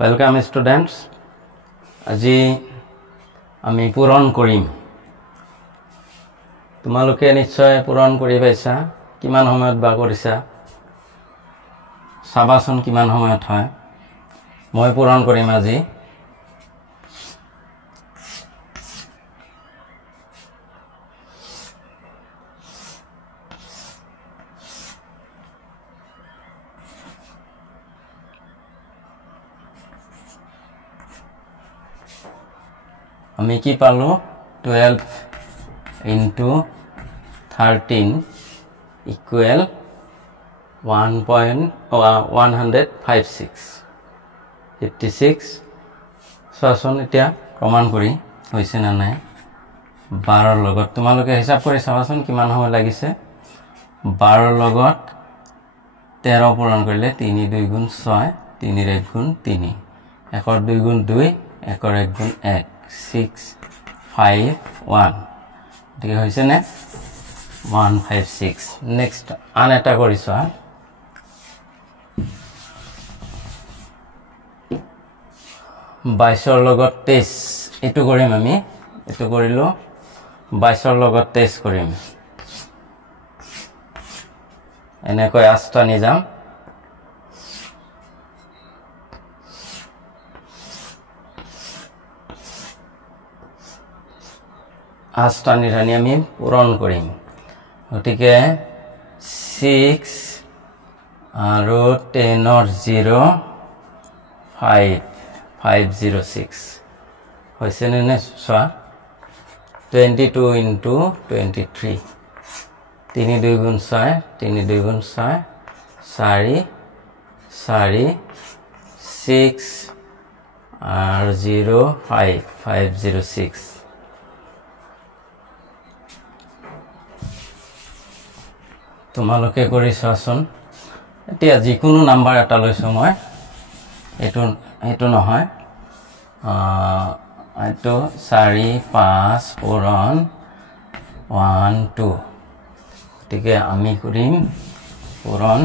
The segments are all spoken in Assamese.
Welcome students. আজি আমি পূৰণ কৰিম তোমালোকে নিশ্চয় পূৰণ কৰি পাইছা কিমান সময়ত বা কৰিছা চাবাচোন কিমান সময়ত হয় মই পূৰণ কৰিম আজি আমি কি পালো 12 into 13 equal 1.156 সোৱাচোন এতিয়া প্ৰমাণ কৰি হৈছে না নাই 12 লগত তোমালোকে হিসাব কৰি চাবাচোন কিমান সময় লাগিছে 12 লগত 13 পূৰণ কৰিলে 3 2 গুণ 6 3 1 গুণ 3 1 2 গুণ 2 1 1 গুণ 1 6 5 1 ঠিক হৈছে নে 156 নেক্সট আন এটা কৰিছো 22 ৰ লগত 23 এটো কৰিম আমি এটো কৰিলো 22 ৰ লগত 23 কৰিম এনেকৈ আস্তা নিজাম আস্তা নিৰানি আমি পূৰণ কৰিম গতিকে 6 আৰু 10 ৰ 0 5 506 হৈছে নে সোৱা 22 into 23 3 2 গুণ 6 3 2 গুণ 6 4 4 6 আৰু 0 5 506 তোমালোকে কৰি চাচোন এতিয়া যিকোনো নাম্বাৰ এটা লৈছো মই এটো নহয় এটো 4 5 পূৰণ 1 2 গতিকে আমি কৰিম পূৰণ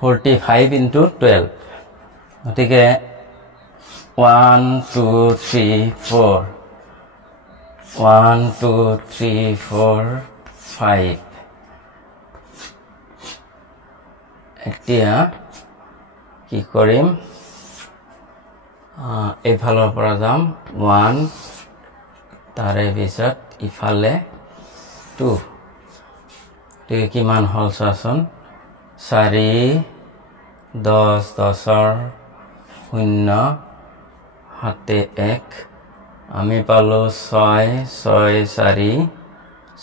45 into 12 গতিকে 1 2 3 4 1 2 3 4 5 এতিয়া কি কৰিম এফালৰ পৰা যাম 1 তাৰে পিছত ইফালে 2 তে কিমান হল চাচোন 4 10 10 ৰ 0 হাতে 1 আমি পালো 6 6 4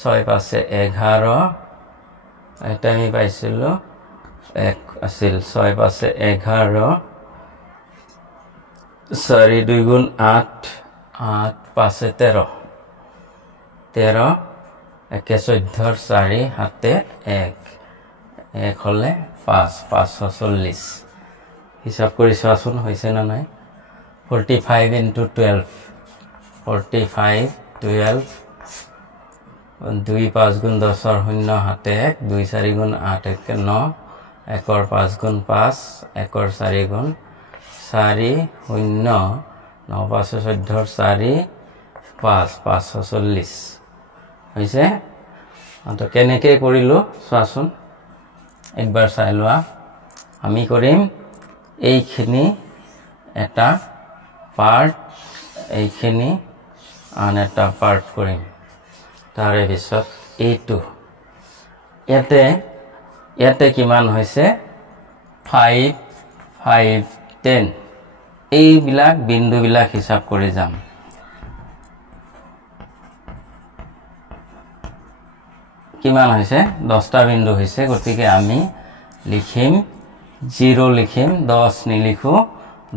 6 পাছে 11 এটা আমি পাইছিলো 1 আছিল 6 পাছে 11 4 2 গুণ 8 8 পাছে 13 13 1 14 4 হাতে 1 1 হলে 5 540 হিসাব কৰি চোৱাচোন হৈছে না নাই 45 into 12 45 12 2 5 গুণ 10 ৰ 0 হাতে 1 2 4 গুণ 8 1 9 1 ৰ 5 গুণ 5 1 ৰ 4 গুণ 4 0 9 5 14 4 5 540 হৈছে তো কেনেকৈ কৰিলো চোৱাচোন একবাৰ চাই লোৱা আমি কৰিম এইখিনি এটা পাৰ্ট এইখিনি আন এটা পাৰ্ট কৰিম তাৰে পিছত এইটো ইয়াতে কিমান হৈছে 5 5 10 এইবিলাক বিন্দুবিলাক হিসাব কৰি যাম কিমান হৈছে 10টা বিন্দু হৈছে গতিকে আমি লিখিম 0 লিখিম 10 নিলিখো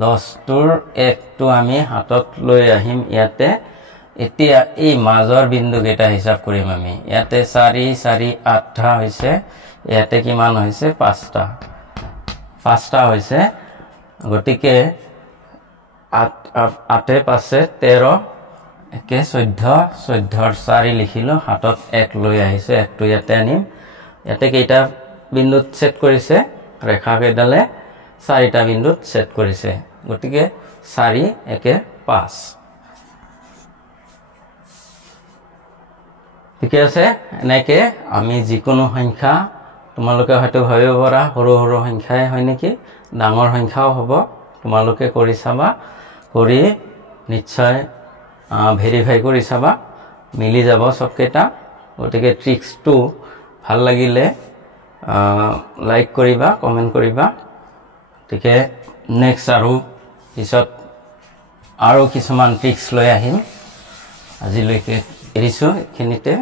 10 টোৰ 1 টো আমি হাতত লৈ আহিম ইয়াতে এতিয়া এই মাজৰ বিন্দু কেটা হিসাব কৰিম আমি ইয়াতে 4 4 8টা হৈছে ইয়াতে কিমান হৈছে 5টা হৈছে গতিকে 8 পাছে 13 1 14 14 ৰ 4 লিখিলো হাতত 1 লৈ আহিছে 1 টো ইয়াতে আনিম ইয়াতে কেইটা বিন্দুত সেট কৰিছে ৰেখা কেইডালে 4টা বিন্দুত সেট কৰিছে গতিকে 4 একে 5 ঠিক আছে এনেকে আমি যিকোনো সংখ্যা তোমালোকে হয়তো ভাবিব পাৰা সৰু সৰু সংখ্যাই হয় নেকি ডাঙৰ সংখ্যাও হ'ব তোমালোকে কৰি চাবা কৰি নিশ্চয় ভেৰিফাই কৰি চাবা মিলি যাব সবকেটা গতিকে ট্ৰিক্সটো ভাল লাগিলে লাইক কৰিবা কমেন্ট কৰিবা গতিকে নেক্সট আৰু পিছত আৰু কিছুমান ট্ৰিক্স লৈ আহিম আজিলৈকে এৰিছো এখিনিতে